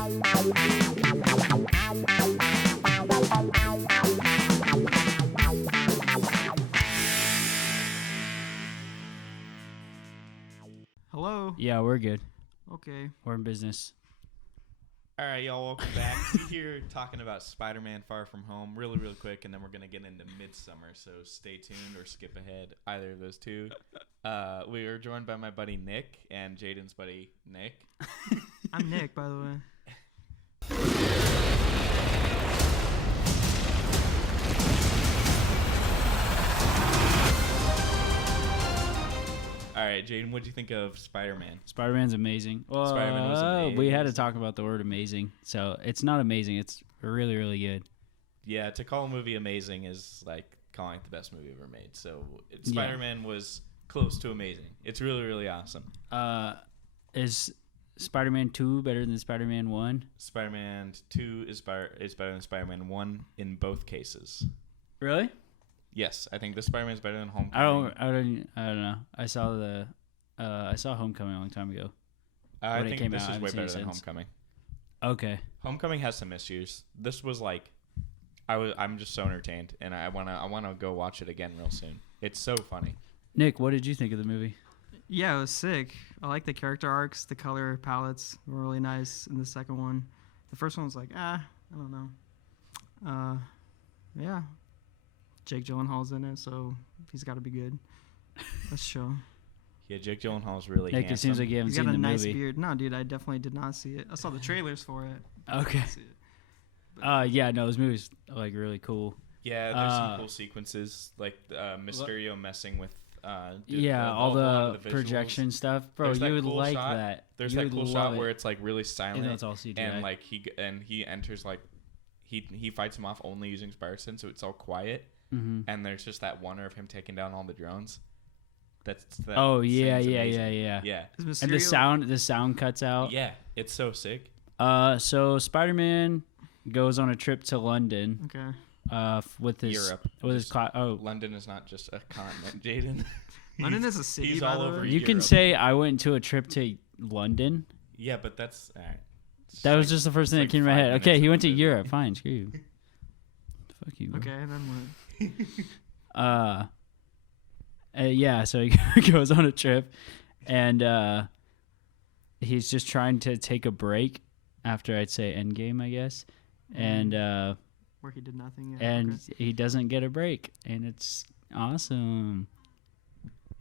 Hello. Yeah, we're good. Okay. We're in business. All right, y'all, welcome back. We're here talking about Spider-Man Far From Home really quick, and then we're going to get into Midsommar, so stay tuned or skip ahead, either of those two. We are joined by my buddy Nick and Jaden's buddy Nick. I'm Nick, by the way. All right, Jaden, what'd you think of Spider-Man? Spider-Man's amazing. Well, Spider-Man was amazing. We had to talk about the word amazing. So it's not amazing. It's really, really good. Yeah, to call a movie amazing is like calling it the best movie ever made. So Spider-Man was close to amazing. It's really, really awesome. Is Spider-Man 2 better than Spider-Man 1? Spider-Man 2 is better than Spider-Man 1 in both cases. Really? Yes, I think the Spider-Man is better than Homecoming. I don't know. I saw Homecoming a long time ago. I think this is way better than Homecoming. Okay. Homecoming has some issues. This was like, I'm just so entertained, and I wanna go watch it again real soon. It's so funny. Nick, what did you think of the movie? Yeah, it was sick. I like the character arcs. The color palettes were really nice in the second one. The first one was like, I don't know. Yeah. Jake Gyllenhaal's in it, so he's got to be good. Let's show. Yeah, Jake Gyllenhaal's really Nick, handsome. it seems like you haven't seen the movie. He's got a nice beard. No, dude, I definitely did not see it. I saw the trailers for it. Okay. Yeah, no, this movie's like really cool. Yeah, there's some cool sequences, like Mysterio messing with. All the projection stuff, bro. You would like that. There's that cool shot where it's like really silent, and it's all CGI. And like he enters like he fights him off only using Spider Sense, so it's all quiet. Mm-hmm. And there's just that wonder of him taking down all the drones. That yeah. Yeah. And the sound cuts out. Yeah, it's so sick. So Spider-Man goes on a trip to London. Okay. With his Europe. With his London is not just a continent, Jaden. London is a city. He's by all the over way. You Europe. can say I went to a trip to London. Yeah, but that's all right. That was just the first thing that came to my head. Okay, he went to Europe. Fine, screw you. Fuck you. Bro. Okay, and then what? Yeah, so he goes on a trip, and he's just trying to take a break after, I'd say, Endgame, I guess, and where he did nothing. He doesn't get a break, and it's awesome.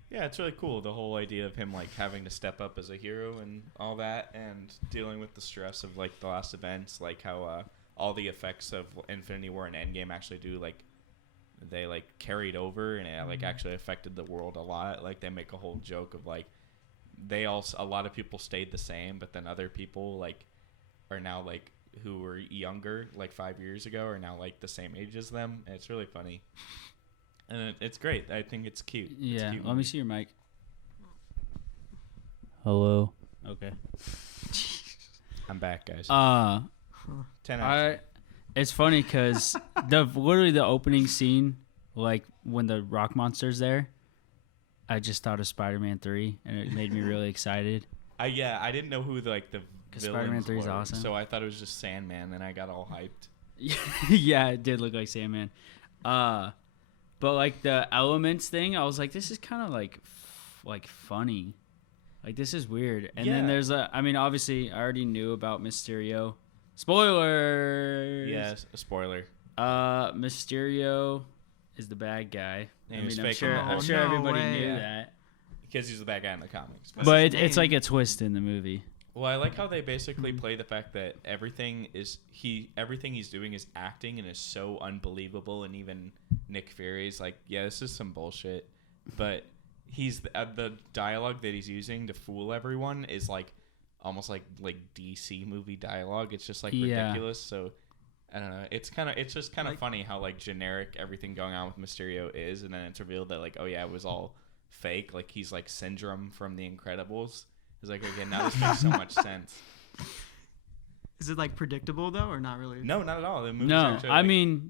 Yeah, it's really cool. The whole idea of him like having to step up as a hero and all that, and dealing with the stress of like the last events, like how all the effects of Infinity War and Endgame actually do like. They like carried over and it like actually affected the world a lot. Like they make a whole joke of like a lot of people stayed the same, but then other people like are now like who were younger like 5 years ago are now like the same age as them. And it's really funny. And it's great. I think it's cute. Yeah. It's cute Let me see your mic. Hello. Okay. I'm back, guys. 10 out. It's funny because literally the opening scene, like when the rock monster's there, I just thought of Spider-Man 3, and it made me really excited. I didn't know who the villains Spider-Man 3 is were, awesome. so I thought it was just Sandman, and I got all hyped. Yeah, it did look like Sandman. But like the elements thing, I was like, this is kind of like funny. Like this is weird. And then there's obviously I already knew about Mysterio. Spoilers. Yes, a spoiler. Mysterio is the bad guy. I'm sure no everybody way. knew that. Because he's the bad guy in the comics. But it's like a twist in the movie. Well, I like how they basically play the fact that everything he's doing is acting and is so unbelievable, and even Nick Fury's like, yeah, this is some bullshit. But he's the dialogue that he's using to fool everyone is like almost like DC movie dialogue. It's just like ridiculous. So I don't know. It's just kind of funny how like generic everything going on with Mysterio is, and then it's revealed that like, oh yeah, it was all fake. Like he's like Syndrome from The Incredibles. It's like, okay, now this makes so much sense. Is it like predictable though, or not really? No, not at all. The movie's No, actually, I mean,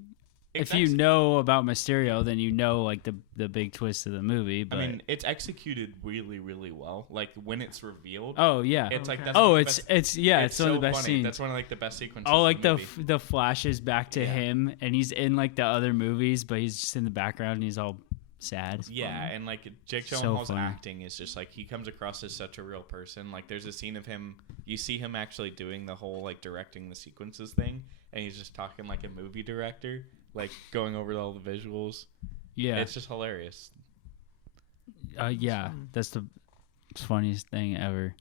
if you know about Mysterio, then you know like the big twist of the movie. But I mean, it's executed really, really well. Like when it's revealed. Oh yeah. It's like that's it's one of so the best funny. scenes. That's one of like the best sequences. Oh, like of the flashes back to him, and he's in like the other movies, but he's just in the background and he's all sad. Yeah, and like Jake Gyllenhaal's acting is just like he comes across as such a real person. Like there's a scene of him, you see him actually doing the whole like directing the sequences thing, and he's just talking like a movie director, like going over all the visuals. Yeah, it's just hilarious. Yeah, that's the funniest thing ever.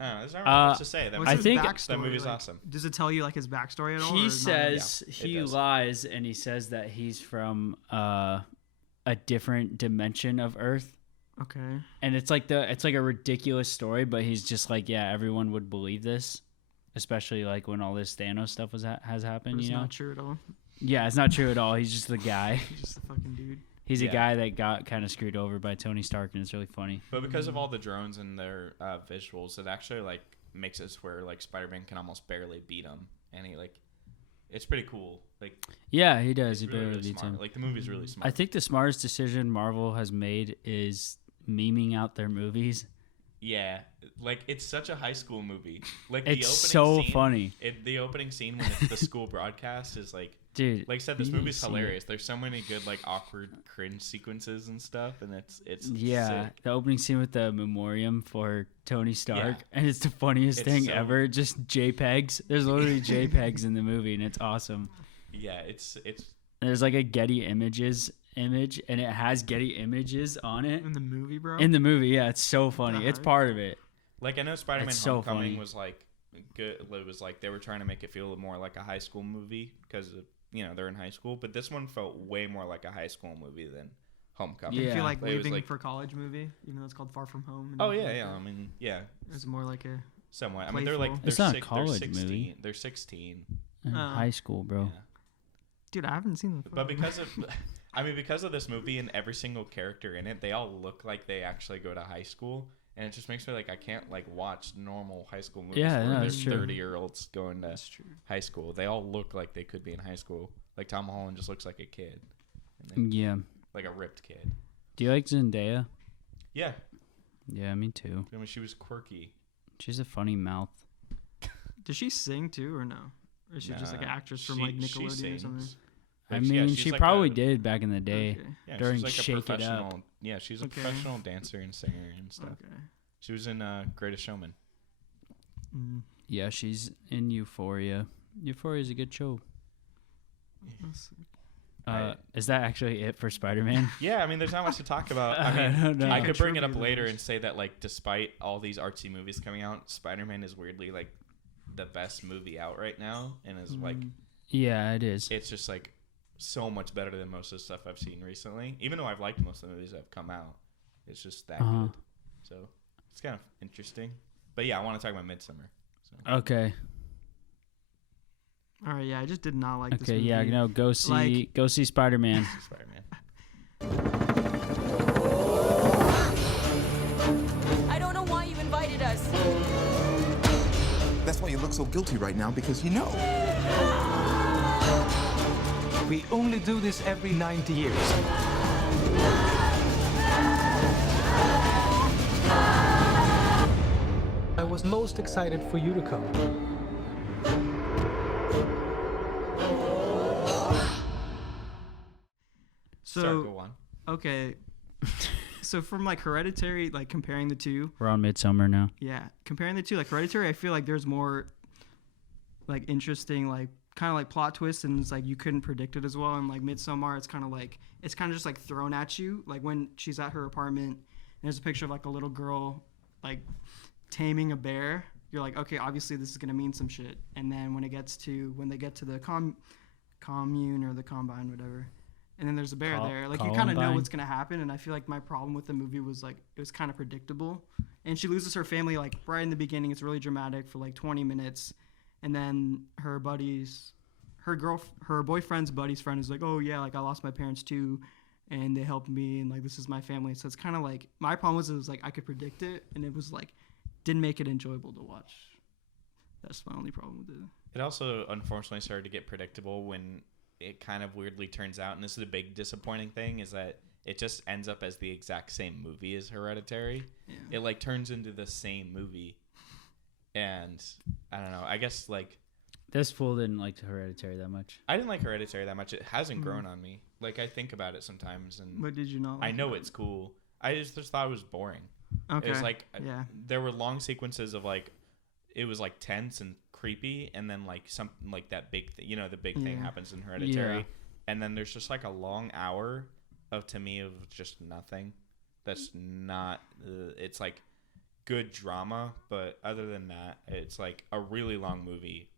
There's not really much to say. I think that movie's awesome. Does it tell you like his backstory at all? He says he lies, and he says that he's from a different dimension of Earth. Okay. And it's like a ridiculous story, but he's just like, yeah, everyone would believe this, especially like when all this Thanos stuff has happened. But it's you know, not true at all. Yeah, it's not true at all. He's just the guy. He's just a fucking dude. He's a guy that got kind of screwed over by Tony Stark, and it's really funny. But because of all the drones and their visuals, it actually like makes it where like Spider-Man can almost barely beat him, and he like, it's pretty cool. Like, yeah, he does. He really, barely really beats smart. him. Like the movie's really smart. I think the smartest decision Marvel has made is memeing out their movies. Yeah, like it's such a high school movie. Like it's the opening scene, funny. The opening scene when it's the school broadcast is like, dude. Like I said, this movie's hilarious. There's so many good like awkward cringe sequences and stuff, and it's sick. The opening scene with the memoriam for Tony Stark, and it's the funniest thing ever. Just JPEGs. There's literally JPEGs in the movie, and it's awesome. Yeah, it's. There's like a Getty Images image, and it has Getty Images on it in the movie, bro. In the movie, yeah, it's so funny. It's part of it. Like I know Spider-Man Homecoming was like good. It was like they were trying to make it feel more like a high school movie because they're in high school, but this one felt way more like a high school movie than Homecoming. Yeah, I feel like Leaving for College movie, even though it's called Far From Home. Oh yeah. I mean, yeah, it's more like a somewhat. I mean, they're like it's not a college movie. They're 16. High school, bro. Yeah. Dude, I haven't seen the. But because of this movie and every single character in it, they all look like they actually go to high school, and it just makes me like I can't like watch normal high school movies where there's 30-year-olds going to high school. They all look like they could be in high school. Like Tom Holland just looks like a kid. Yeah. Like a ripped kid. Do you like Zendaya? Yeah. Yeah, me too. I mean, she was quirky. She's a funny mouth. Does she sing too, or no? Or is she just like an actress from like Nickelodeon or something? I mean, she like probably did back in the day during she's like Shake It Up. Yeah, she's a professional dancer and singer and stuff. Okay. She was in Greatest Showman. Mm. Yeah, she's in Euphoria. Euphoria is a good show. Is that actually it for Spider-Man? Yeah, I mean, there's not much to talk about. I mean, I could bring it up later and say that, like, despite all these artsy movies coming out, Spider-Man is weirdly, like, the best movie out right now. And is, like... Yeah, it is. It's just, like, so much better than most of the stuff I've seen recently. Even though I've liked most of the movies that have come out. It's just that good. So, it's kind of interesting. But, yeah, I want to talk about Midsommar. So. Okay. All right, yeah, I just did not like this movie. Yeah, no, go see Spider-Man. I don't know why you invited us. That's why you look so guilty right now, because you know. We only do this every 90 years. I was most excited for you to come. So, sorry, go on. Okay. So from like Hereditary, like comparing the two. We're on Midsommar now. Yeah. Comparing the two, like Hereditary, I feel like there's more like interesting, like kind of like plot twists, and it's like you couldn't predict it as well. And like Midsommar, it's kind of just like thrown at you. Like when she's at her apartment, and there's a picture of like a little girl like taming a bear. You're like, okay, obviously this is gonna mean some shit. And then when they get to the commune or the combine, whatever. And then there's a bear there. Like, you kind of know what's going to happen. And I feel like my problem with the movie was, like, it was kind of predictable. And she loses her family, like, right in the beginning. It's really dramatic for, like, 20 minutes. And then her boyfriend's buddy's friend is like, oh, yeah, like, I lost my parents, too. And they helped me. And, like, this is my family. So it's kind of like, my problem was it was, like, I could predict it. And it was, like, didn't make it enjoyable to watch. That's my only problem with it. It also, unfortunately, started to get predictable when it kind of weirdly turns out, and this is a big disappointing thing, is that it just ends up as the exact same movie as Hereditary. Yeah. It like turns into the same movie, and I don't know. I guess like this fool didn't like Hereditary that much. I didn't like Hereditary that much. It hasn't grown on me. Like I think about it sometimes, and what did you not? I know it's cool. I just thought it was boring. Okay. It was like there were long sequences of like it was like tense and creepy, and then like something like that big the big thing happens in Hereditary, and then there's just like a long hour of just nothing. That's not it's like good drama, but other than that, it's like a really long movie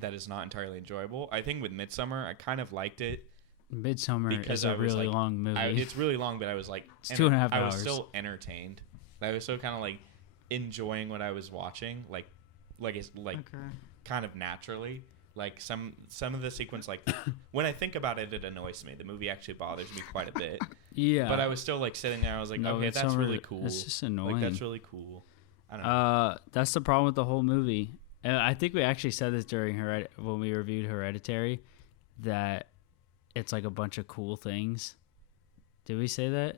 that is not entirely enjoyable. I think with Midsommar, I kind of liked it. Midsommar is a really long movie. It's really long, but I was like, it's 2.5 hours. I was still entertained. I was still kind of like enjoying what I was watching, like it's like kind of naturally. Like some of the sequence, like when I think about it, it annoys me. The movie actually bothers me quite a bit. Yeah. But I was still like sitting there. I was like, okay, that's really cool. It's just annoying. Like that's really cool. I don't know. That's the problem with the whole movie. I think we actually said this during when we reviewed Hereditary, that it's like a bunch of cool things. Did we say that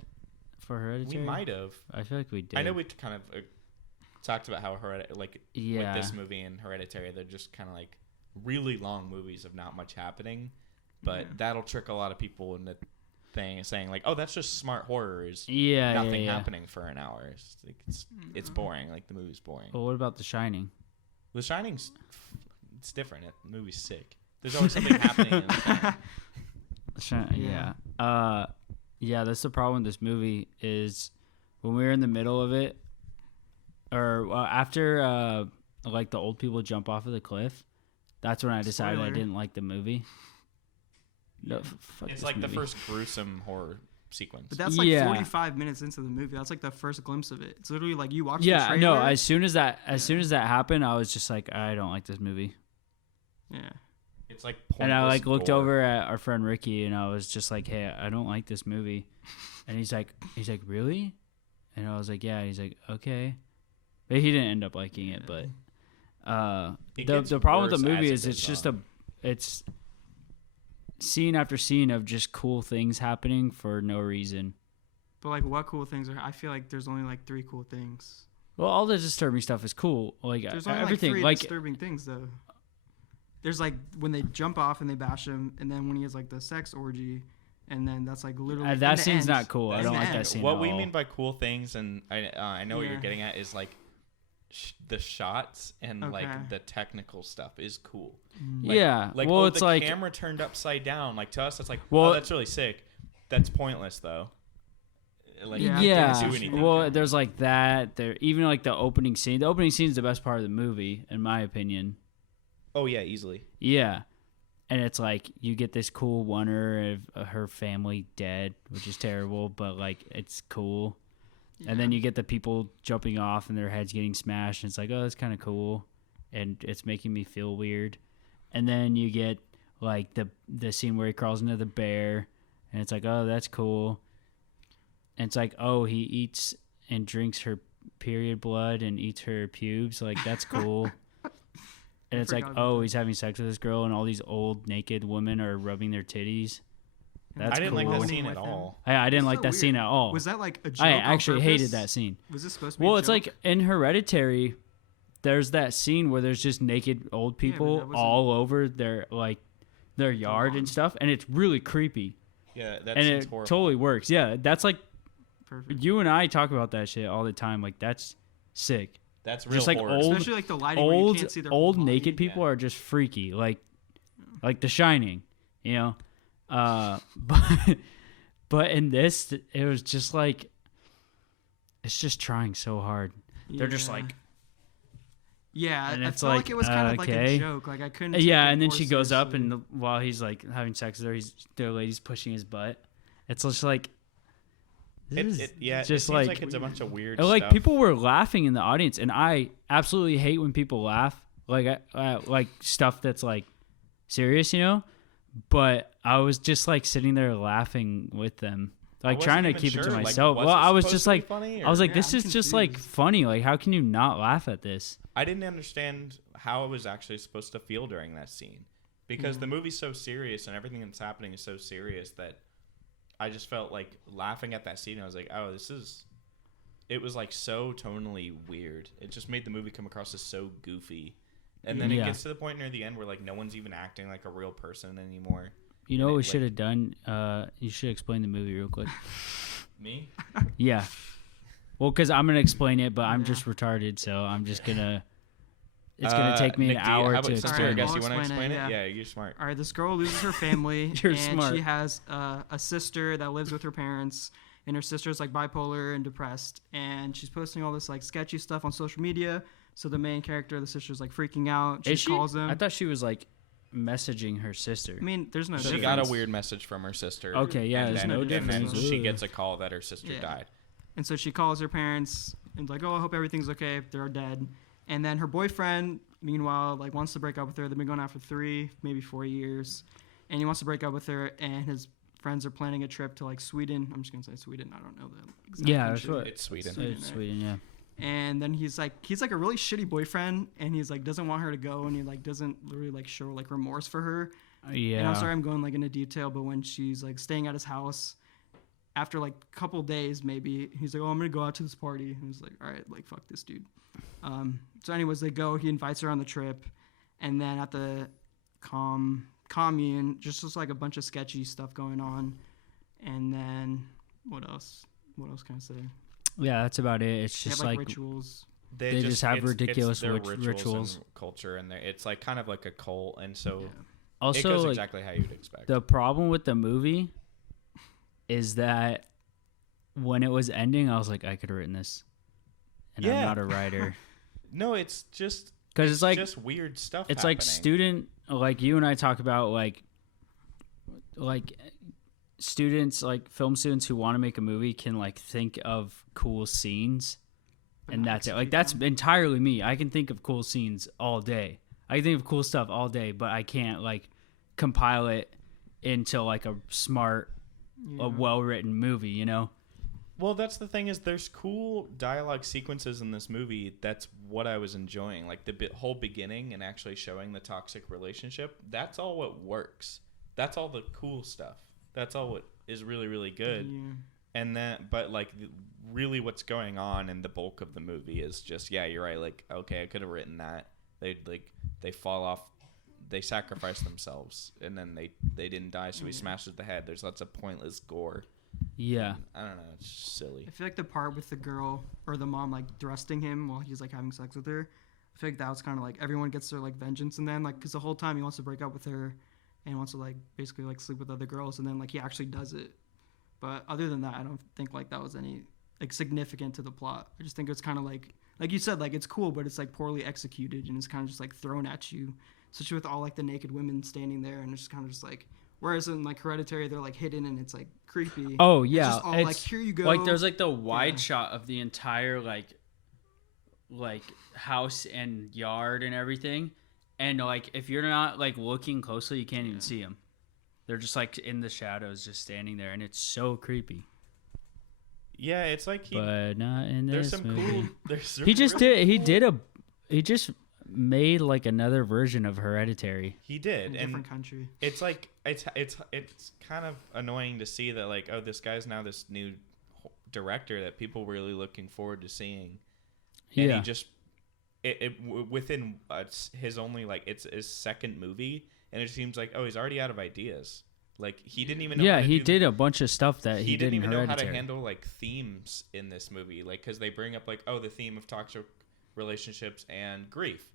for Hereditary? We might have. I feel like we did. I know we kind of talked about how with this movie and Hereditary, they're just kind of like really long movies of not much happening, but that'll trick a lot of people into saying like, oh, that's just smart horror. Nothing happening for an hour. It's boring. Like the movie's boring. Well, what about The Shining? The Shining's it's different. The movie's sick. There's always something happening in The Shining. Yeah, that's the problem with this movie is when we were in the middle of it, or after like the old people jump off of the cliff, that's when I decided I didn't like the movie. No, it's like the first gruesome horror sequence. But that's like 45 minutes into the movie. That's like the first glimpse of it. It's literally like you watch the trailer. Yeah, no, as soon as that happened, I was just like, I don't like this movie. Yeah. It's like and I like looked over at our friend Ricky and I was just like, hey, I don't like this movie. And he's like, really? And I was like, yeah. He's like, okay. But he didn't end up liking it, but the problem with the movie is it's scene after scene of just cool things happening for no reason. But like, what cool things are? I feel like there's only like 3 cool things. Well, all the disturbing stuff is cool. Like there's only everything. Like 3 disturbing things though. There's like when they jump off and they bash him, and then when he has like the sex orgy, and then that's like literally that scene's not cool. I don't like that scene. What we mean by cool things, and I know what you're getting at, is like the shots and like the technical stuff is cool. Like, like well, it's the like camera turned upside down. Like to us, it's like, oh, that's really sick. That's pointless though. Like, well, there's like that. There even like the opening scene. The opening scene is the best part of the movie, in my opinion. Oh yeah, easily. Yeah, and it's like you get this cool wonder of her family dead, which is terrible, but like it's cool. Yeah. And then you get the people jumping off and their heads getting smashed, and it's like, oh, that's kind of cool, and it's making me feel weird. And then you get like the scene where he crawls into the bear, and it's like, oh, that's cool. And it's like, oh, he eats and drinks her period blood and eats her pubes, like that's cool. And it's like, oh, he's having sex with this girl, and all these old naked women are rubbing their titties. That's I didn't cool. like that scene at all. I didn't like that scene at all. Was that like a joke? I actually hated that scene. Was this supposed to be Well, it's like in Hereditary, there's that scene where there's just naked old people all over their yard and stuff, and it's really creepy. Yeah, that and scene's it horrible. totally works. Yeah, that's like perfect. You and I talk about that shit all the time. Like that's sick. That's real just like horror. old, especially like the lighting where you can't see their old whole body. naked people are just freaky, like The Shining, you know. But in this, it was just like it's just trying so hard. They're just like, yeah, and I it's felt like it was kind of like a joke. Like I couldn't. Yeah, and then she goes up, and while he's like having sex with her, the lady's pushing his butt. It's just like. It just seems like it's a bunch of weird like stuff. People were laughing in the audience, and I absolutely hate when people laugh like stuff that's like serious, you know. But I was just like sitting there laughing with them, like trying to keep it to myself. Like, well, I was just like, funny, I was like, this is just like funny. Like, how can you not laugh at this? I didn't understand how I was actually supposed to feel during that scene. because the movie's so serious and everything that's happening is so serious that I just felt like laughing at that scene. I was like, oh, it was like so tonally weird. It just made the movie come across as so goofy. And then it gets to the point near the end where like no one's even acting like a real person anymore. You know what we should have done? You should explain the movie real quick. Me? Yeah. Well, because I'm gonna explain it, but I'm just retarded, so I'm just gonna. It's gonna take me Nick, an hour how to about explain. I guess I'll you want to explain explain it, it? yeah. Yeah, you're smart. All right, this girl loses her family, You're and smart. she has a sister that lives with her parents, and her sister's like bipolar and depressed, and she's posting all this like sketchy stuff on social media. So the main character, the sister's like freaking out. Is she? Calls him. I thought she was like messaging her sister. I mean, there's no She difference. got a weird message from her sister. Okay, yeah, and there's then, no and then difference. she Ugh. gets a call that her sister Yeah. died. And so she calls her parents and like, oh, I hope everything's okay. They're dead. And then her boyfriend, meanwhile, like wants to break up with her. They've been going out for 3, maybe 4 years, and he wants to break up with her. And his friends are planning a trip to like Sweden. I'm just gonna say Sweden. I don't know the exact Yeah, that's country. what. It's Sweden. It's Sweden, yeah. And then he's like a really shitty boyfriend, and he's like doesn't want her to go, and he like doesn't really like show like remorse for her. Yeah. And I'm sorry I'm going like into detail, but when she's like staying at his house, after like a couple days maybe, he's like, oh, I'm gonna go out to this party, and he's like, all right, like fuck this dude. So anyways, they go. He invites her on the trip, and then at the commune, just like a bunch of sketchy stuff going on. And then what else? What else can I say? Yeah, that's about it. It's They just have, like rituals. They just have ridiculous their rituals. and culture, and it's like kind of like a cult, and so it also goes like, exactly how you'd expect. the problem with the movie is that when it was ending, I was like, I could have written this, and I'm Yeah. not a writer. No, it's just Because it's like just weird stuff. it's happening. like student, like you and I talk about like students, like film students who want to make a movie can like think of cool scenes, and that's it. Like that's entirely me. I can think of cool scenes all day. I can think of cool stuff all day, but I can't like compile it into like a smart, a well-written movie. You know? Well, that's the thing is there's cool dialogue sequences in this movie. That's what I was enjoying. Like the whole beginning and actually showing the toxic relationship. That's all what works. That's all the cool stuff. That's all what is really, really good. Yeah. And then, but like really what's going on in the bulk of the movie is just, yeah, you're right. Like, okay, I could have written that. They fall off. They sacrifice themselves and then they didn't die. So he smashes the head. There's lots of pointless gore. Yeah. I don't know. It's just silly. I feel like the part with the girl or the mom like thrusting him while he's like having sex with her, I feel like that was kind of like everyone gets their like vengeance, and then like because the whole time he wants to break up with her and wants to like basically like sleep with other girls, and then like he actually does it. But other than that, I don't think like that was any like significant to the plot. I just think it's kind of like you said, like it's cool, but it's like poorly executed and it's kind of just like thrown at you, especially with all like the naked women standing there, and it's just kind of just like. Whereas in like Hereditary, they're like hidden and it's like creepy. Oh It's yeah, just all, like here you go. Like there's like the wide shot of the entire like house and yard and everything, and like if you're not like looking closely, you can't even see them. They're just like in the shadows, just standing there, and it's so creepy. Yeah, it's like But not in there's this some movie. cool. There's some He just really did. He just made like another version of Hereditary. He did, in a and different country. it's like it's kind of annoying to see that like, oh, this guy's now this new director that people were really looking forward to seeing, and he just within his only like it's his second movie, and it seems like, oh, he's already out of ideas. Like he didn't even know yeah, how to he do did a bunch of stuff that he he didn't did in even know how to Hereditary. handle like themes in this movie, like because they bring up like, oh, the theme of toxic relationships and grief,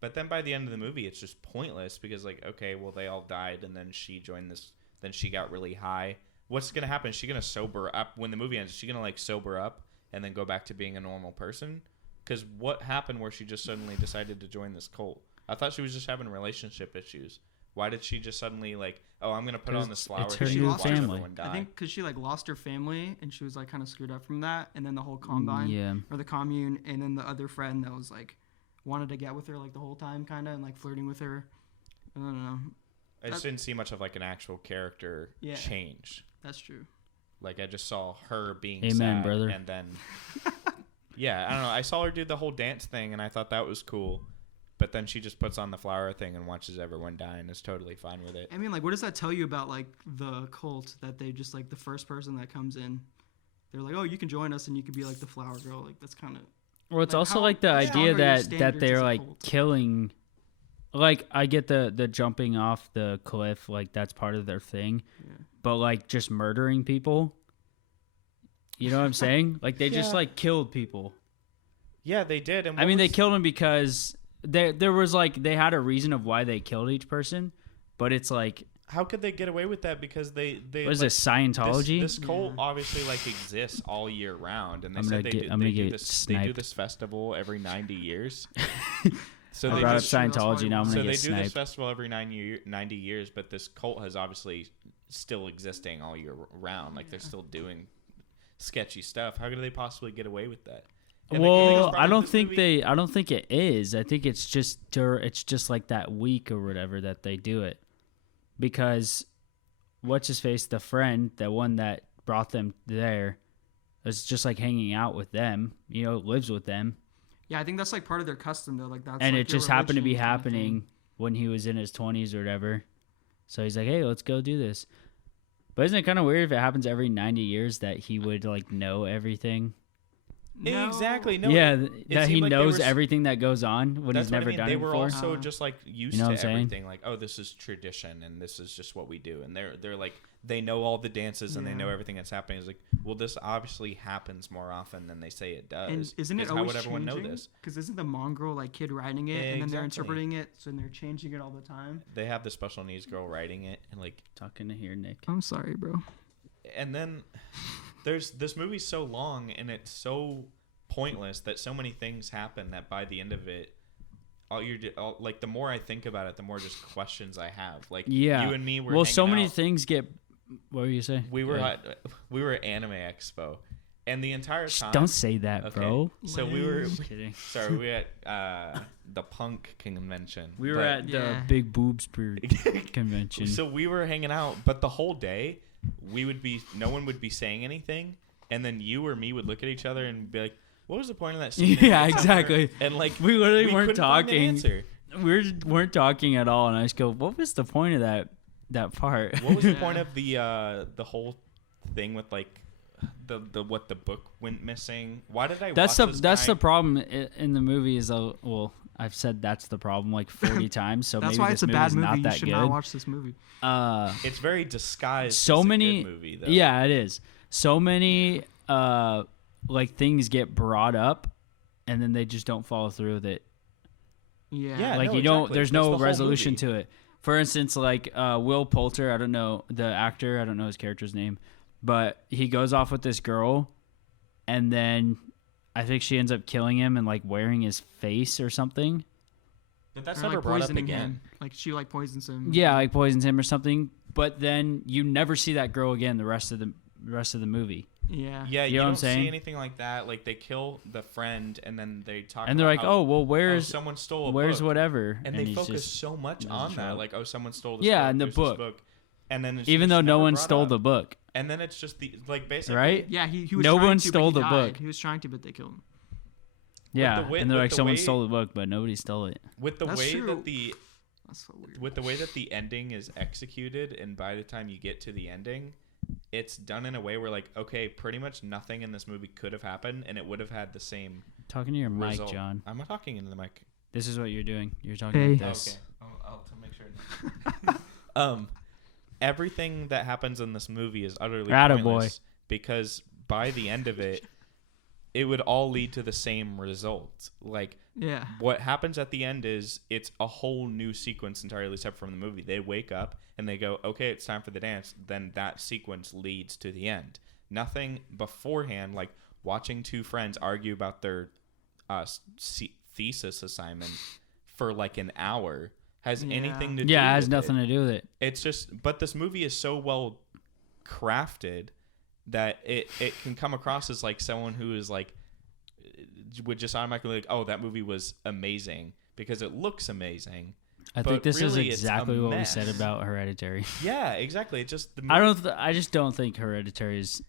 but then by the end of the movie it's just pointless because like, okay, well, they all died and then she joined this, then she got really high. What's gonna happen? Is she gonna sober up when the movie ends? Is she gonna like sober up and then go back to being a normal person? Because what happened where she just suddenly decided to join this cult? I thought she was just having relationship issues. Why did she just suddenly like, oh, I'm gonna put on this flower it's her She new lost her family. everyone die? I think because she like lost her family and she was like kind of screwed up from that, and then the whole combine Yeah. or the commune, and then the other friend that was like wanted to get with her like the whole time, kind of, and like flirting with her. I don't know. I just didn't see much of like an actual character change. That's true. Like I just saw her being Amen, sad, brother. and then yeah, I don't know. I saw her do the whole dance thing, and I thought that was cool. but then she just puts on the flower thing and watches everyone die and is totally fine with it. I mean, like, what does that tell you about like the cult that they just like the first person that comes in, they're like, oh, you can join us and you can be like the flower girl. Like that's kind of. Well, it's Like, also how like the strong idea are your that standards they're as a like cult? killing. Like I get the jumping off the cliff, like that's part of their thing, but like just murdering people. You know what I'm saying? Like they just Yeah. like killed people. Yeah, they did. And I mean, they killed them because there was like they had a reason of why they killed each person, but it's like how could they get away with that? Because they what is like, this, Scientology? This cult obviously like exists all year round, and they I'm said gonna they get- do, I'm they gonna do get this they do sniped. this festival every 90 years. So I they brought up just, Scientology. Now I'm so gonna they get do this sniped. festival every 90 years, but this cult has obviously still existing all year round. Like they're still doing sketchy stuff. How could they possibly get away with that? And the biggest Well, problem I don't with this think movie- I don't think it is. I think it's just like that week or whatever that they do it, because what's his face, the friend, the one that brought them there, is just like hanging out with them. You know, lives with them, Yeah, I think that's like part of their custom though. Like that's. and like it your just happened to be religion kind of thing. happening when he was in his 20s or whatever. So he's like, "Hey, let's go do this." But isn't it kind of weird if it happens every 90 years that he would like know everything? No. Exactly. No. Yeah, it that he seemed like they knows were everything that goes on when That's he's what I never mean. done They it were before. also just like used You know to what I'm saying? everything. Like, oh, this is tradition, and this is just what we do. And they're like they know all the dances and they know everything that's happening. It's like, well, this obviously happens more often than they say it does. And isn't it 'Cause how always would everyone know changing? this? Because isn't the mongrel like kid writing it and then they're Exactly. interpreting it, so they're changing it all the time? They have the special needs girl writing it, and like, Talking to here, Nick. I'm sorry, bro. and then there's this movie's so long and it's so pointless that so many things happen that by the end of it, like the more I think about it, the more just questions I have. Like, Yeah. you and me were Well, hanging so many out. things get. What were you saying? We were at Anime Expo, and the entire time. Don't say that, Okay. bro. So we were. Just kidding. Sorry, we were at the punk convention. We were but- at the Yeah. Big Boobs convention. So we were hanging out, but the whole day, no one would be saying anything, and then you or me would look at each other and be like, "What was the point of that scene?" Yeah, exactly. And like We literally weren't couldn't find an talking. answer. Weren't talking at all, and I just go, "What was the point of that part?" What was the Yeah. point of the whole thing with like the what the book went missing? Why did I? That's watch the this that's guy- the problem in the movie is well, I've said that's the problem like 40 times, so That's maybe why this it's a bad movie's movie. not You that should good. not watch this movie. It's very disguised. So as a many good movie, though. Yeah, it is. So many like things get brought up and then they just don't follow through with it. Yeah. Like no, you don't exactly. there's That's the no whole resolution movie. to it. For instance, like Will Poulter, I don't know the actor, I don't know his character's name, but he goes off with this girl and then I think she ends up killing him and like wearing his face or something. But that's Or, never like, brought up poisoning again. him. Like she like poisons him. Yeah, like poisons him or something. But then you never see that girl again the rest of the movie. Yeah. Yeah, You you know what I'm don't see saying? anything like that. Like they kill the friend, and then they talk. And they're about like, how, "Oh, well, where's someone stole a where's book. whatever?" And they he's focus just- so much doesn't on show that. up. Like, oh, someone stole this Yeah, book. and the there's this book. And then it's even just though no never one brought stole up. the book, And then it's just the like basically right? Yeah. He was. No trying one to, but stole he the died. book. He was trying to, but they killed him. Yeah, the way- and they're with like, the "Someone way- stole the book, but nobody stole it." with the That's way true. that the That's so weird. with the way that the ending is executed, and by the time you get to the ending, it's done in a way where like, okay, pretty much nothing in this movie could have happened, and it would have had the same Talking to your mic, result. John. I'm not talking into the mic. This is what you're doing. You're talking Hey. like Oh, this. okay, I'll to make sure. Everything that happens in this movie is utterly Attaboy. pointless because by the end of it, it would all lead to the same result. Like Yeah. what happens at the end is it's a whole new sequence entirely separate from the movie. They wake up and they go, okay, it's time for the dance. Then that sequence leads to the end. Nothing beforehand, like watching two friends argue about their thesis assignment for like an hour, has Yeah. anything to do Yeah, it has with nothing to do with it. It's just, but this movie is so well crafted that it can come across as like someone who is like, would just automatically like, oh, that movie was amazing because it looks amazing. I But think this really, is it's a exactly what we said mess. about Hereditary. Yeah, exactly. It just the movie, I just don't think Hereditary is.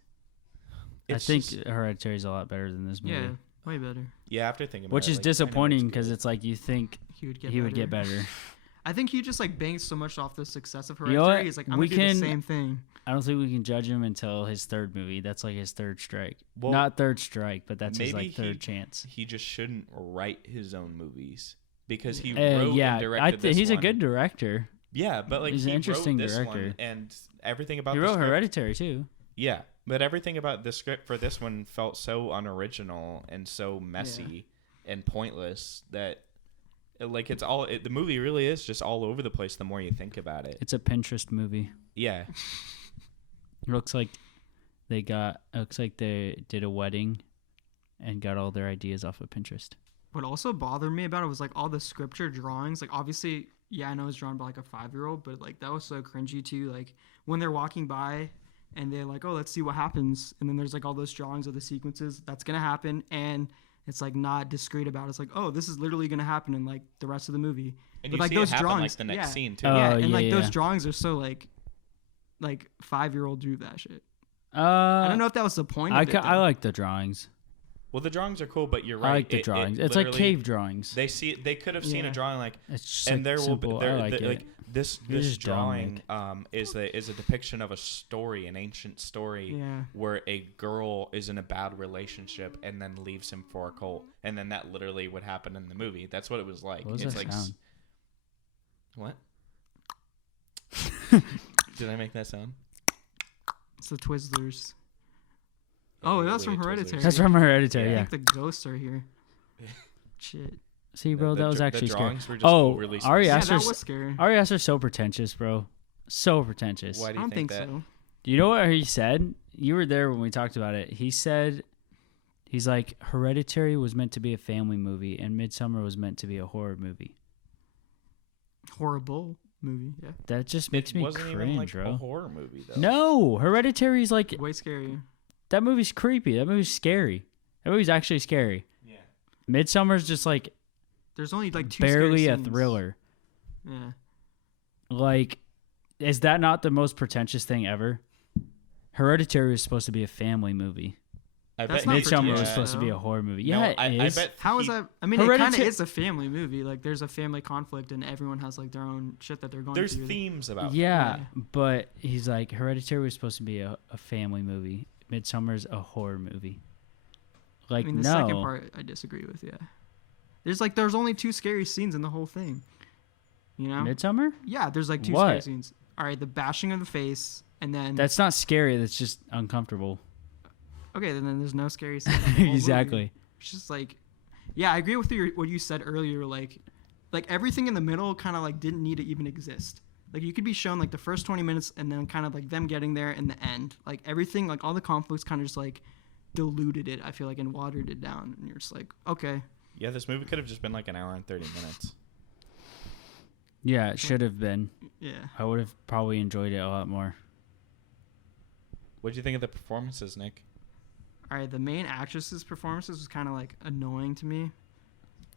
I It's think just- Hereditary is a lot better than this movie. Yeah. Way better. Yeah, after thinking about Which it, is like, I know it's disappointing because good. it's like you think He would get he better. would get better. I think he just like banks so much off the success of You know Hereditary. what? He's like, I'm We gonna do can- the same thing. I don't think we can judge him until his third movie. That's like his third strike. Well, Not third strike, but that's his maybe like third chance. He just shouldn't write his own movies because he wrote and Yeah, directed this he's a one. good director. Yeah, but like He's an he interesting wrote this director. one and everything about He the wrote script, Hereditary too. Yeah, but everything about the script for this one felt so unoriginal and so messy and pointless that like the movie really is just all over the place the more you think about it. It's a Pinterest movie. Yeah. It looks like they did a wedding and got all their ideas off of Pinterest. What also bothered me about it was like all the scripture drawings. Like obviously, yeah, I know it's drawn by like a 5-year-old, but like that was so cringy too. Like when they're walking by and they're like, oh, let's see what happens, and then there's like all those drawings of the sequences that's gonna happen, and it's like not discreet about it. It's like, oh, this is literally gonna happen in like the rest of the movie. And But you like see those it happen drawings, like the next yeah. scene too. Yeah, Oh, and like yeah. those drawings are so like 5-year-old drew that shit. I I don't know if that was the point. Of it, I though. like the drawings. Well, the drawings are cool, but you're right. I like the drawings. It's like literally- cave drawings. They could have seen Yeah. a drawing like It's just and like there will simple. be there, I like it. like this You're this just dumb, drawing is a depiction of a story, an ancient story Yeah. where a girl is in a bad relationship and then leaves him for a cult, and then that literally would happen in the movie. That's what it was like. What was It's that like sound? What? Did I make that sound? It's the Twizzlers. Oh, that's from Twizzlers. Hereditary. That's from Hereditary. I Yeah. think the ghosts are here. Shit. See, bro, that was actually the scary. drawings were just Oh, overly Ari Yeah, Aster's that was scary. Ari Aster's so pretentious, bro. So pretentious. Why I do you don't think that? so. You know what he said? You were there when we talked about it. He said, he's like, Hereditary was meant to be a family movie, and Midsommar was meant to be a horror movie. Horrible movie. Yeah. That just makes It me wasn't cringe, even like bro. a horror movie though. No, Hereditary's like, Way scary. that movie's creepy. That movie's scary. That movie's actually scary. Yeah. Midsommar's just like There's only like 2 barely scary a scenes. thriller. Yeah. Like, is that not the most pretentious thing ever? Hereditary was supposed to be a family movie. I That's bet not he- Midsummer pretentious, was supposed to be a though. horror movie. No, Yeah, it I is. bet How is he- that? I mean, it kind of Hereditary- is a family movie. Like, there's a family conflict, and everyone has like their own shit that they're going There's through. themes about Yeah, Yeah. but he's like, Hereditary was supposed to be a family movie. Midsummer's a horror movie. I Like, mean, the no. second part I disagree with. Yeah. There's only 2 scary scenes in the whole thing. You know? Midsummer? Yeah, there's like 2 What? scary scenes. All right, the bashing of the face, and then That's not scary. That's just uncomfortable. okay, then there's no scary scenes. in the whole movie. Exactly. It's just like, yeah, I agree with what you said earlier. Like everything in the middle kind of like didn't need to even exist. Like you could be shown like the first 20 minutes and then kind of like them getting there in the end. Like everything, like all the conflicts kind of just like diluted it, I feel like, and watered it down. And you're just like, okay. Yeah, this movie could have just been like an hour and 30 minutes. Yeah, it should have been. Yeah. I would have probably enjoyed it a lot more. What do you think of the performances, Nick? All right, the main actress's performances was kind of like annoying to me.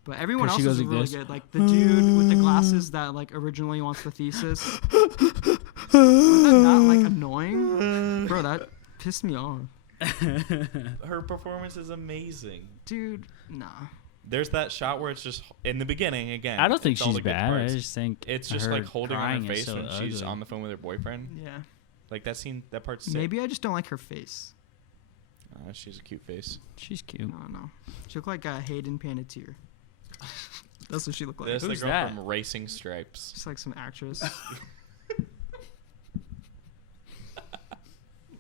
But everyone 'Cause else she was goes like really this. good. Like the dude with the glasses that like originally wants the thesis. Was that not like annoying? Bro, that pissed me off. Her performance is amazing. Dude, nah. There's that shot where it's just in the beginning again. I don't think it's all she's the good bad. I parts. just think It's just her like holding on crying her is face so when she's ugly. on the phone with her boyfriend. Yeah. Like that scene, that part's sick. Maybe I just don't like her face. She's a cute face. She's I cute. don't know. She looked like a Hayden Panettiere. That's what she looked like. That's the Who's girl that? from Racing Stripes. Just like some actress.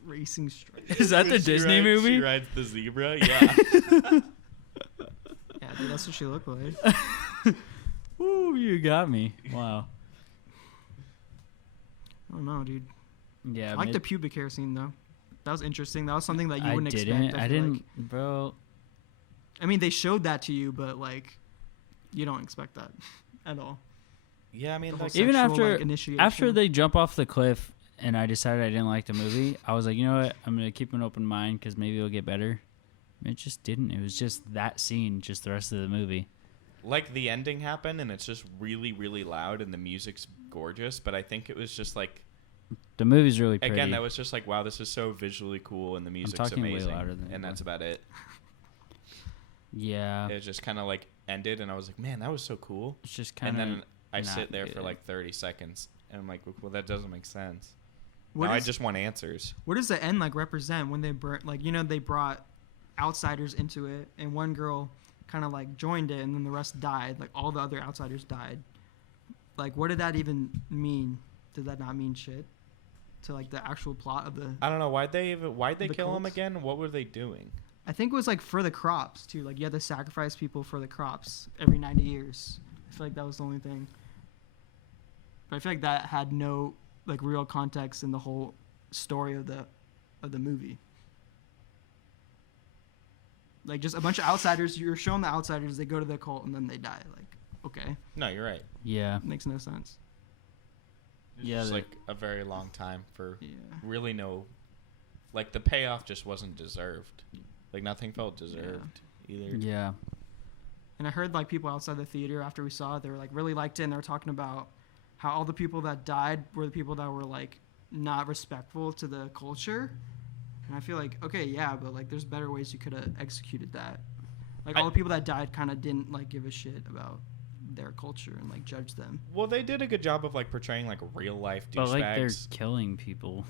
Racing Stripes. Is that the She Disney rides- movie? She rides the zebra. Yeah. Yeah, dude, that's what she looked like. Ooh, you got me. Wow. I don't know, dude. Yeah, I like the pubic hair scene though. That was interesting. That was something that you I wouldn't didn't. expect. I feel didn't, like. bro. I mean, they showed that to you, but like, you don't expect that at all. Yeah, I mean, The whole like, Even sexual, after like, initiation. after they jump off the cliff, and I decided I didn't like the movie, I was like, you know what? I'm gonna keep an open mind because maybe it'll get better. It just didn't. It was just that scene, just the rest of the movie. like the ending happened and it's just really, really loud and the music's gorgeous. But I think it was just like, The movie's really pretty. again, that was just like, wow, this is so visually cool and the music's talking way amazing. louder than And that's about it. Yeah. It just kind of like ended, and I was like, man, that was so cool. It's just kind And of. then I sit there for like 30 seconds, and I'm like, well, that doesn't make sense. What Now I is- just want answers. What does the end like represent when they they brought outsiders into it, and one girl kind of like joined it, and then the rest died. Like all the other outsiders died. Like, what did that even mean? Did that not mean shit to like the actual plot of the? I don't know why'd they The kill him cults? again? What were they doing? I think it was like for the crops too. Like you had to sacrifice people for the crops every 90 years. I feel like that was the only thing. But I feel like that had no like real context in the whole story of the movie. Like just a bunch of outsiders. You're showing the outsiders. They go to the cult and then they die. Like okay, No, you're right. Yeah. makes no sense. It's Yeah, just they- like a very long time for Yeah. really no. Like the payoff just wasn't deserved. Like nothing felt deserved either. Yeah. And I heard like people outside the theater after we saw it, they were like really liked it, and they were talking about how all the people that died were the people that were like not respectful to the culture. And I feel like, okay, yeah, but like there's better ways you could have executed that. Like all the people that died kind of didn't like give a shit about their culture and like judge them. Well, they did a good job of like portraying like real life But like they're douchebags. killing people.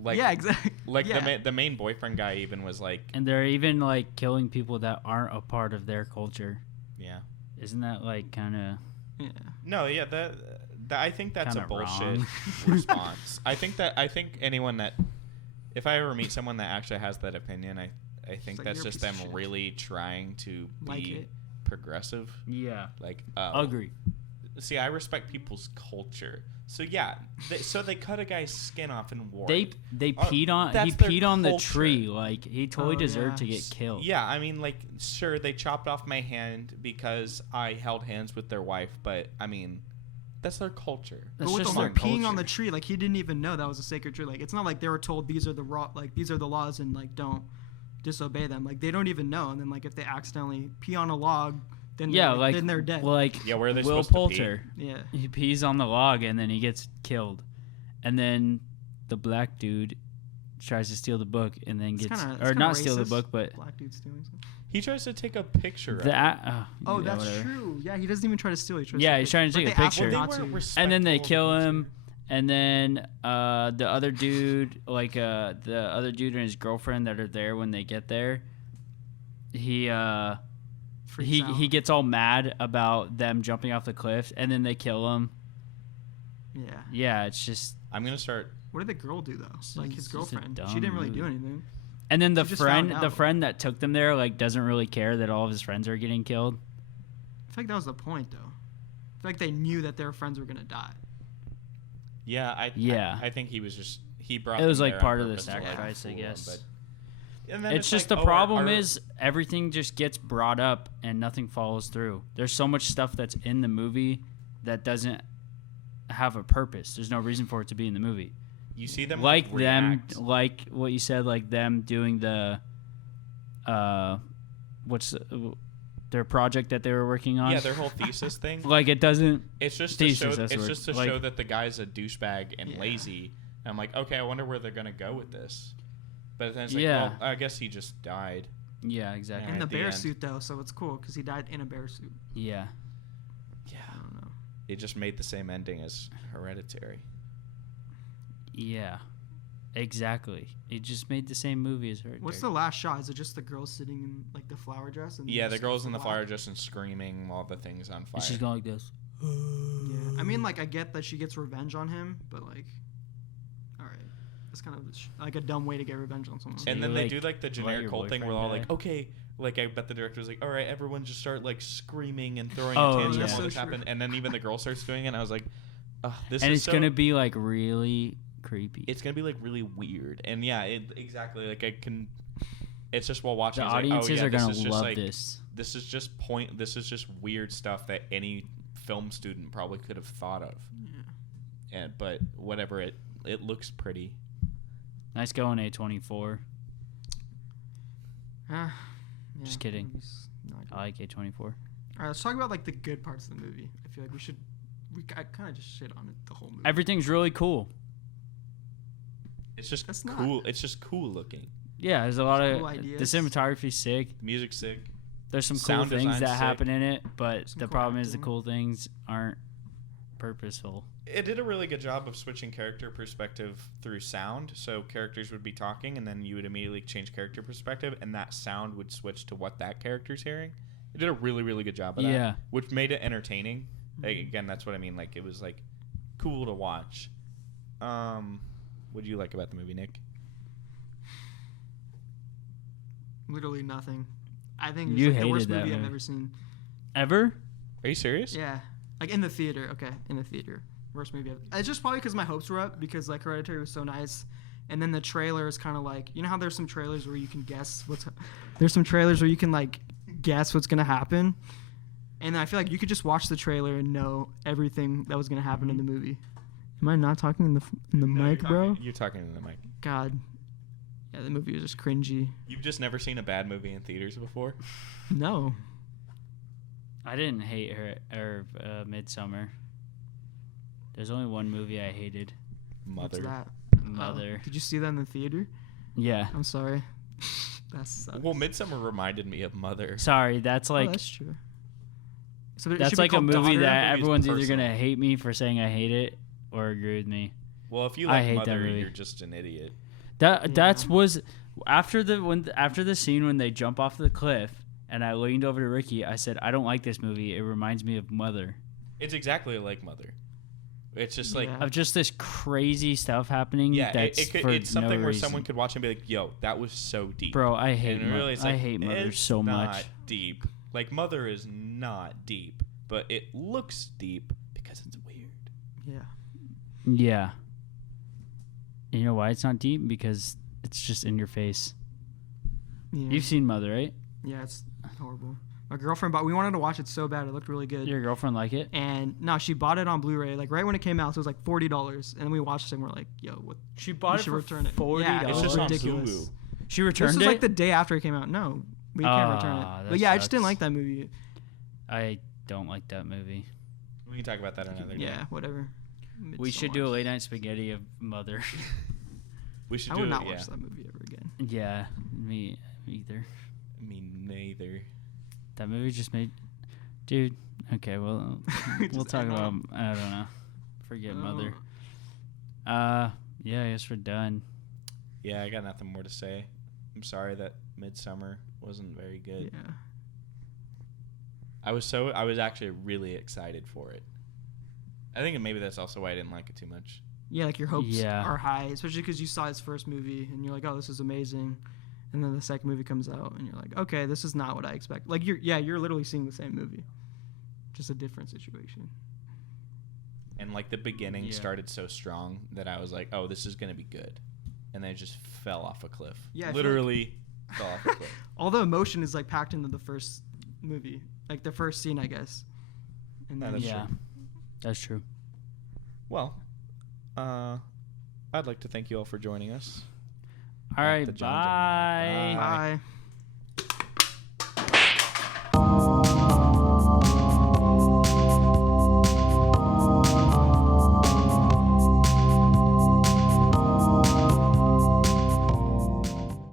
Like yeah, exactly. Like yeah. the main boyfriend guy even was like, And they're even like killing people that aren't a part of their culture. yeah. Isn't that like kind of. Yeah. No, yeah, that I think that's a Kinda bullshit wrong. response. I think anyone that if I ever meet someone that actually has that opinion, I think like, that's "You're a just piece of them shit." really trying to Like be it. progressive. Yeah. Like Agree. See, I respect people's culture. So yeah, they cut a guy's skin off and wore They it. peed on that's he their peed on the culture. tree. Like he totally Oh, deserved to yeah. get killed. Yeah, I mean, like, sure, they chopped off my hand because I held hands with their wife, but I mean, that's their culture. That's But with just the whole their peeing on culture. the tree, like he didn't even know that was a sacred tree. Like it's not like they were told these are the laws and like don't disobey them. Like they don't even know. And then like if they accidentally pee on a log, then Yeah, they're, like then they're dead. Like Yeah, where are they Will supposed to pee? Poulter. yeah. He pees on the log and then he gets killed. And then the black dude tries to steal the book and then It's gets kinda- it's or kinda not steal the racist. book, but Black dude's doing something. He tries to take a picture of the it. Oh, yeah, that's whatever. true. Yeah, he doesn't even try to steal. He tries Yeah, to he's trying to but take a they asked him picture. not Well, they to. weren't And then they respectful of the kill him, culture. and then the other dude, like the other dude and his girlfriend that are there when they get there, he Freaks out. he gets all mad about them jumping off the cliff, and then they kill him. Yeah. Yeah, it's just. I'm gonna start. What did the girl do though? Like his It's just a girlfriend. She dumb didn't really do movie. anything. And then the She just found friend out. that took them there, like doesn't really care that all of his friends are getting killed. I feel like that was the point though. I feel like they knew that their friends were gonna die. Yeah, Yeah. I think he brought. It was them like there part on of the purpose to, like, sacrifice, I fool them, guess. but- and then It's just like, the oh, problem our- is everything just gets brought up and nothing follows through. There's so much stuff that's in the movie that doesn't have a purpose. There's no reason for it to be in the movie. you see them Like them, react. like what you said, like them doing the, their project that they were working on. Yeah, their whole thesis thing. Like it doesn't. It's just Thesis, to show. that's the It's word. just to Like- show that the guy's a douchebag and Yeah. lazy. And I'm like, okay, I wonder where they're gonna go with this. But then it's like, Yeah. well, I guess he just died. Yeah, exactly. In at the the bear end. suit though, so it's cool because he died in a bear suit. Yeah. Yeah, I don't know. it just made the same ending as Hereditary. Yeah. Exactly. It just made the same movie as her. What's the last shot? Is it just the girl sitting in like the flower dress? And Yeah, the just girl's in the black? fire just and screaming while the thing's on fire. And she's going like this. Yeah, I mean, like I get that she gets revenge on him, but like, all right, it's kind of like a dumb way to get revenge on someone. And then You, they like, do like the let generic your whole thing where boyfriend they're all die. like, okay, like I bet the director was like, all right, everyone just start like screaming and throwing Oh, a tantrum yeah. while this So true. happened, and then even the girl starts doing it, and I was like, this And is it's so, gonna be like really creepy. it's gonna be like really weird, and yeah, exactly, like I can. It's just while watching, The I was like, audiences oh, yeah, are this gonna is just love like, this. This is just This is just weird stuff that any film student probably could have thought of. Yeah. But whatever, it looks pretty. Nice going, A24. Yeah, Just kidding. movie's not good. I like A24. All right, let's talk about like the good parts of the movie. I feel like I kind of just shit on it the whole movie. Everything's really cool. It's just That's not- cool. It's just cool looking. Yeah, there's a lot Cool of the ideas. cinematography's sick. The music's sick. There's some cool Sound things design's that sick. happen in it, but Some the cool problem is the acting. cool things aren't purposeful. It did a really good job of switching character perspective through sound. So characters would be talking, and then you would immediately change character perspective, and that sound would switch to what that character's hearing. It did a really, really good job of that. Yeah. Which made it entertaining. Like, again, that's what I mean. Like, it was, like, cool to watch. What do you like about the movie, Nick? Literally nothing. I think it's You like the worst hated that movie I've movie. ever seen. Ever? Are you serious? Yeah, like in the theater. Okay, in the theater. Worst movie ever. It's just probably because my hopes were up because like Hereditary was so nice, and then the trailer is kind of like, you know how there's some trailers where you can guess there's some trailers where you can like guess what's gonna happen, and I feel like you could just watch the trailer and know everything that was gonna happen in the movie. Am I not talking in the mic, bro? You're talking in the mic. God, yeah, the movie was just cringy. You've just never seen a bad movie in theaters before? No. I didn't hate Midsommar. There's only one movie I hated. What's Mother. that? Mother. Oh, did you see that in the theater? Yeah. I'm sorry. That sucks. Well, Midsommar reminded me of Mother. Sorry, that's Oh, like that's true. So it should that's be like a called movie Daughter? that Movie's everyone's either personal. gonna hate me for saying I hate it or agree with me. Well, if you I like hate that Mother, movie. you're just an idiot. That's was after the scene when they jump off the cliff and I leaned over to Ricky. I said, I don't like this movie. It reminds me of Mother. It's exactly like Mother. It's just like, Yeah. Of just this crazy stuff happening. yeah, that's for it's something no where reason. someone could watch and be like, yo, that was so deep. Bro, I hate And really, it's I like, hate Mother it's so not much. deep. Like, Mother is not deep, but it looks deep because it's weird. Yeah. Yeah. You know why it's not deep? Because it's just in your face. Yeah. You've seen Mother, right? Yeah, it's horrible. My girlfriend we wanted to watch it so bad. It looked really good. Your girlfriend like it? And no, she bought it on Blu-ray like right when it came out. So it was like $40, and we watched it and we're like, "Yo, what? She We bought it should for return it." $40. Yeah, It's just on ridiculous. Hulu. She This returned was it? like the day after it came out. No, we can't return it. Ah, But that yeah, I just didn't sucks. like that movie. I don't like that movie. We can talk about that another day. Yeah, whatever. We should do a late night spaghetti of Mother. We should I do would it, not yeah. watch that movie ever again. Yeah, me either. Me neither. That movie just made, dude. Okay, well, we'll Just talk end about. on- I don't know. Forget Oh. Mother. Yeah, I guess we're done. Yeah, I got nothing more to say. I'm sorry that Midsommar wasn't very good. Yeah. I was actually really excited for it. I think maybe that's also why I didn't like it too much. Yeah, like your hopes Yeah. are high, especially because you saw his first movie and you're like, "Oh, this is amazing," and then the second movie comes out and you're like, "Okay, this is not what I expect." Like you're literally seeing the same movie, just a different situation. And like the beginning Yeah. started so strong that I was like, "Oh, this is gonna be good," and then it just fell off a cliff. Yeah, I feel literally fell off a cliff. All the emotion is like packed into the first movie, like the first scene, I guess. And No, then that's yeah, true. that's true. Well, I'd like to thank you all for joining us. All right, the John John. bye. bye.